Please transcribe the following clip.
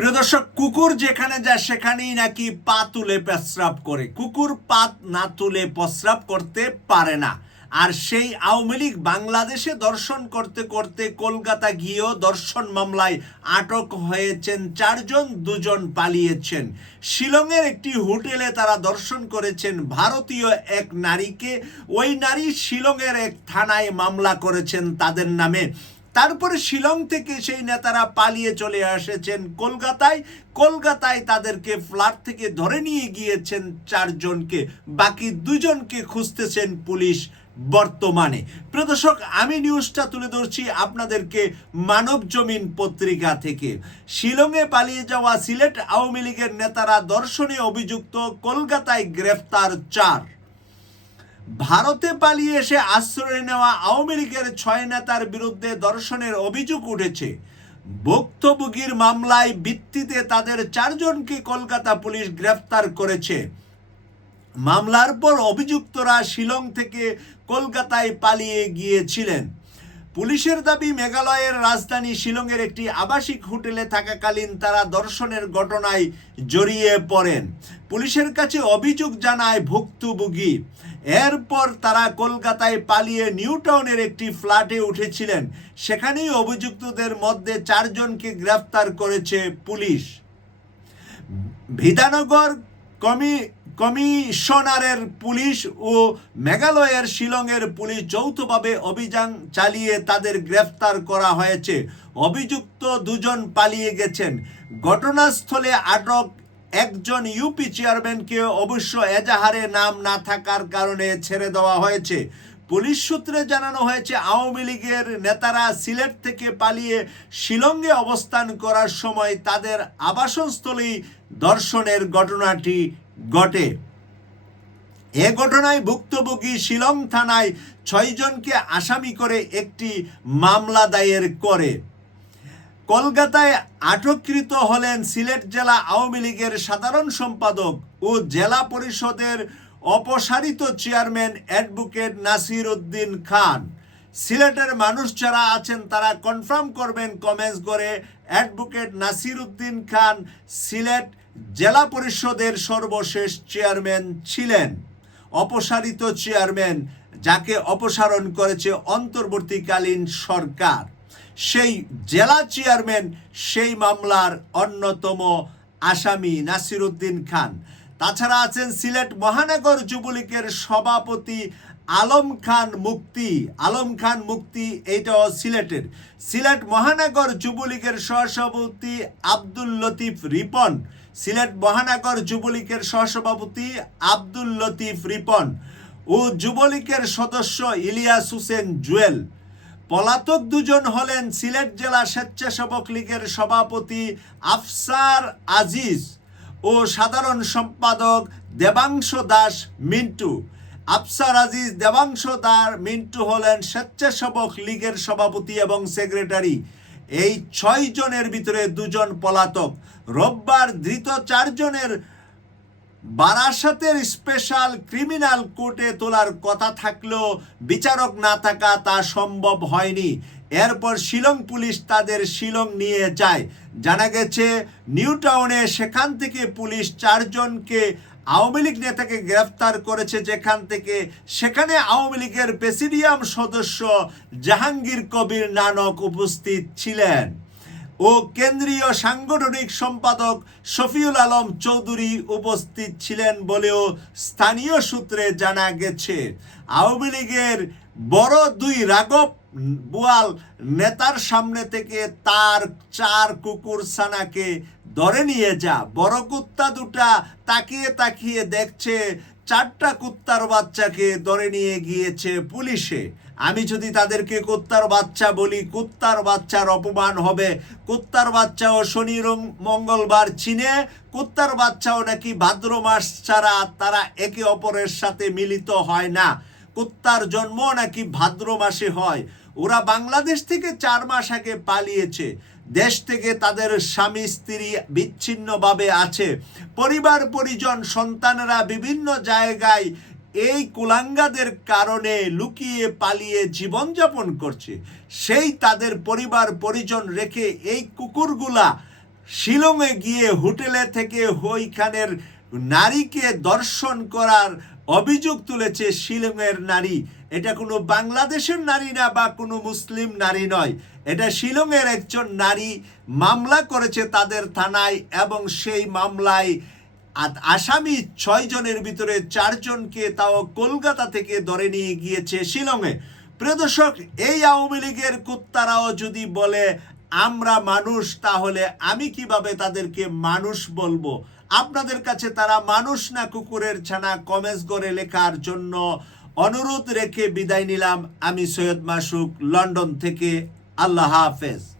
প্রিয় দর্শক, কুকুর যেখানে যায় সেখানেই নাকি পা তুলে প্রস্রাব করে। কুকুর পাত না তুলে প্রস্রাব করতে পারে না। আর সেই আওয়ামী লীগ বাংলাদেশে দর্শন করতে করতে কলকাতা গিয়েও দর্শন মামলায় আটক হয়েছেন চারজন, দুজন পালিয়েছেন। শিলংয়ের একটি হোটেলে তারা দর্শন করেছেন ভারতীয় এক নারীকে। ওই নারী শিলংয়ের এক থানায় মামলা করেছেন তাদের নামে। তারপরে শিলং থেকে সেই নেতারা পালিয়ে চলে এসেছেন কলকাতায়। কলকাতায় তাদেরকে ফ্ল্যাট থেকে ধরে নিয়ে গিয়েছেন চারজনকে। বাকি দুজনকে খুঁজতেছেন পুলিশ বর্তমানে। প্রদর্শক, আমি নিউজটা তুলে ধরছি আপনাদেরকে মানব জমিন পত্রিকা থেকে। শিলংয়ে পালিয়ে যাওয়া সিলেট আওয়ামী লীগের নেতারা দর্শনে অভিযুক্ত, কলকাতায় গ্রেফতার চার। ভারতে পালিয়ে এসে আশ্রয় নেওয়া আওয়ামী লীগের ছয় নেতার বিরুদ্ধে দর্শনের অভিযোগ উঠেছে। ভুক্তভোগীর মামলায় ভিত্তিতে তাদের চারজনকে কলকাতা পুলিশ গ্রেফতার করেছে। মামলার পর অভিযুক্তরা শিলং থেকে কলকাতায় পালিয়ে গিয়েছিলেন। পুলিশের দাবি, মেঘালয়ের রাজধানী শিলংয়ের একটি আবাসিক হোটেলে থাকাকালীন তারা দর্শনের ঘটনায় জড়িয়ে পড়েন। পুলিশের কাছে অভিযোগ জানায় ভুক্তভোগী। এরপর তারা কলকাতায় পালিয়ে নিউ টাউনের একটি ফ্ল্যাটে উঠেছিলেন। সেখানেই অভিযুক্তদের মধ্যে চারজনকে গ্রেফতার করেছে পুলিশ। বিধানগর কমি, কমিশনারের পুলিশ ও মেঘালয়ের শিলংয়ের পুলিশ যৌথভাবে অভিযান চালিয়ে তাদের গ্রেফতার করা হয়েছে। অভিযুক্ত দুজন পালিয়ে গেছেন। ঘটনাস্থলে আটক একজন ইউপি চেয়ারম্যানকে অবশ্য এজাহারে নাম না থাকার কারণে ছেড়ে দেওয়া হয়েছে। পুলিশ সূত্রে জানানো হয়েছে, আওয়ামী লীগের নেতারা সিলেট থেকে পালিয়ে শিলংয়ে অবস্থান করার সময় তাদের আবাসনস্থলেই দর্শনের ঘটনাটি ঘটে। এ ঘটনায় ভুক্তভোগী শিলং থানায় ছয়জনকে আসামি করে একটি মামলা দায়ের করে। কলকাতায় আটককৃত হলেন সিলেট জেলা আওয়ামী লীগের সাধারণ সম্পাদক ও জেলা পরিষদের অপসারিত চেয়ারম্যান অ্যাডভোকেট নাসির উদ্দিন খান। সিলেটের মানুষ যারা আছেন, তারা কনফার্ম করবেন কমেন্টস করে অ্যাডভোকেট নাসির উদ্দিন খান সিলেট জেলা পরিষদের সর্বশেষ চেয়ারম্যান ছিলেন। অপসারিত চেয়ারম্যান যাকে অপসারণ করেছে অন্তর্বর্তীকালীন সরকার। সেই জেলা চেয়ারম্যান, সেই মামলার অন্যতম আসামি নাসিরুদ্দিন খান। তাছাড়া আছেন সিলেট মহানগর যুবলীগের সভাপতি আলম খান মুক্তি। আলম খান মুক্তি এইটাও সিলেটের। সিলেট মহানগর যুবলীগের সহসভাপতি আব্দুল লতিফ রিপন। সিলেট মহানগর যুবলীগের সহসভাপতি আব্দুল লতিফ রিপন। ও যুবলীগের সদস্য ইলিয়াস হোসেন জুয়েল। পলাতক দুজন হলেন সিলেট জেলা স্বেচ্ছাসেবক লীগের সভাপতি আফসার আজিজ ও সাধারণ সম্পাদক দেবাংশ দাস মিন্টু। আফসার আজিজ, দেবাংশ দার, মিন্টু হলেন স্বেচ্ছাসেবক লীগের সভাপতি এবং সেক্রেটারি। এই ছয় জনের ভিতরে দুজন পলাতক। রোববার ধৃত চারজনের বারাসাতের স্পেশাল ক্রিমিনাল কোর্টে তোলার কথা থাকলেও বিচারক না থাকা তা সম্ভব হয়নি। এরপর শিলং পুলিশ তাদের শিলং নিয়ে যায়। জানা গেছে, নিউ টাউনে সেখান থেকে পুলিশ চারজনকে আওয়ামী লীগ নেতাকে গ্রেফতার করেছে। যেখান থেকে সেখানে আওয়ামী লীগের প্রেসিডিয়াম সদস্য জাহাঙ্গীর কবির নানক উপস্থিত ছিলেন। ও কেন্দ্রীয় সাংগঠনিক সম্পাদক শফিউল আলম চৌধুরী উপস্থিত ছিলেন বলেও স্থানীয় সূত্রে জানা গেছে। আওয়ামী লীগের বড় দুই রাগব বুয়াল নেতার সামনে থেকে তার চার কুকুর সানাকে ধরে নিয়ে যা। বড় কুত্তা দুটা তাকিয়ে তাকিয়ে দেখছে, চারটা কুত্তার বাচ্চাকে ধরে নিয়ে গিয়েছে পুলিশে। আমি যদি তাদেরকে কুত্তার বাচ্চা বলি, কুত্তার বাচ্চার অপমান হবে। কুত্তার বাচ্চাও শনি মঙ্গলবার চিনে, কুত্তার বাচ্চাও নাকি ভাদ্র মাস ছাড়া তারা একে অপরের সাথে মিলিত হয় না। কুত্তার জন্ম নাকি ভাদ্র মাসে হয়। ওরা বাংলাদেশ থেকে চার মাস আগে পালিয়েছে। দেশ থেকে তাদের স্বামী, স্ত্রী বিচ্ছিন্নভাবে আছে। পরিবার, পরিজন, সন্তানরা বিভিন্ন জায়গায় এই কুলাঙ্গাদের কারণে লুকিয়ে পালিয়ে জীবনযাপন করছে। সেই তাদের পরিবার পরিজন রেখে এই কুকুরগুলা শিলংয়ে গিয়ে হোটেলে থেকে ওইখানের নারীকে দর্শন করার অভিযোগ তুলেছে শিলংয়ের নারী। এটা কোনো বাংলাদেশের নারী না বা কোনো মুসলিম নারী নয়। এটা শিলংয়ের একজন নারী মামলা করেছে তাদের থানায় এবং সেই মামলায় আ- আসামি ছয় জনের ভিতরে চারজনকে তাও কলকাতা থেকে ধরে নিয়ে গিয়েছে শিলংয়ে। প্রিয় দর্শক, এই আওয়ামী লীগের কুত্তারাও যদি বলে, আমরা মানুষ তাহলে আমি কীভাবে তাদেরকে মানুষ বলব? আপনাদের কাছে তারা মানুষ না কুকুরের ছানা? কমেন্টস করে লেখার জন্য অনুরোধ রেখে বিদায় নিলাম। আমি সৈয়দ মাসুক, লন্ডন থেকে। আল্লাহ হাফেজ।